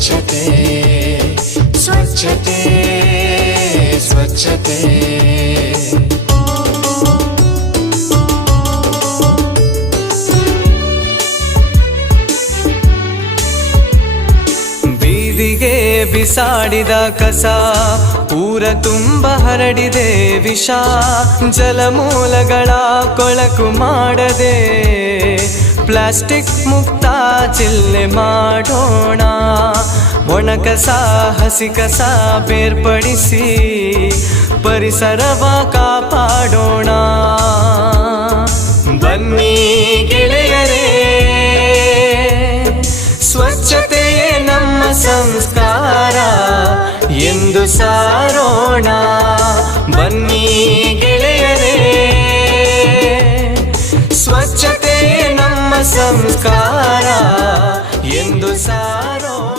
ಸ್ವಚ್ಛತೆ ಸ್ವಚ್ಛತೆ ಸ್ವಚ್ಛತೆ. ಬೀದಿಗೆ ಬಿಸಾಡಿದ ಕಸ ಊರ ತುಂಬ ಹರಡಿದೆ ವಿಷ. ಜಲಮೂಲಗಳ ಕೊಳಕು ಮಾಡದೆ ಪ್ಲಾಸ್ಟಿಕ್ ಮುಕ್ತ ಜಿಲ್ಲೆ ಮಾಡೋಣ. ಒಣ ಕಸ ಹಸಿ ಕಸ ಬೇರ್ಪಡಿಸಿ ಪರಿಸರವ ಕಾಪಾಡೋಣ. ಬನ್ನಿ ಗೆಳೆಯರೇ, ಸ್ವಚ್ಛತೆಯೇ ನಮ್ಮ ಸಂಸ್ಕಾರ ಎಂದು ಸಾರೋಣ. ಬನ್ನಿ ಗೆಳೆಯರೇ, ಸ್ವಚ್ಛತೆಯೇ ನಮ್ಮ ಸಂಸ್ಕಾರ ಎಂದು ಸಾರೋಣ.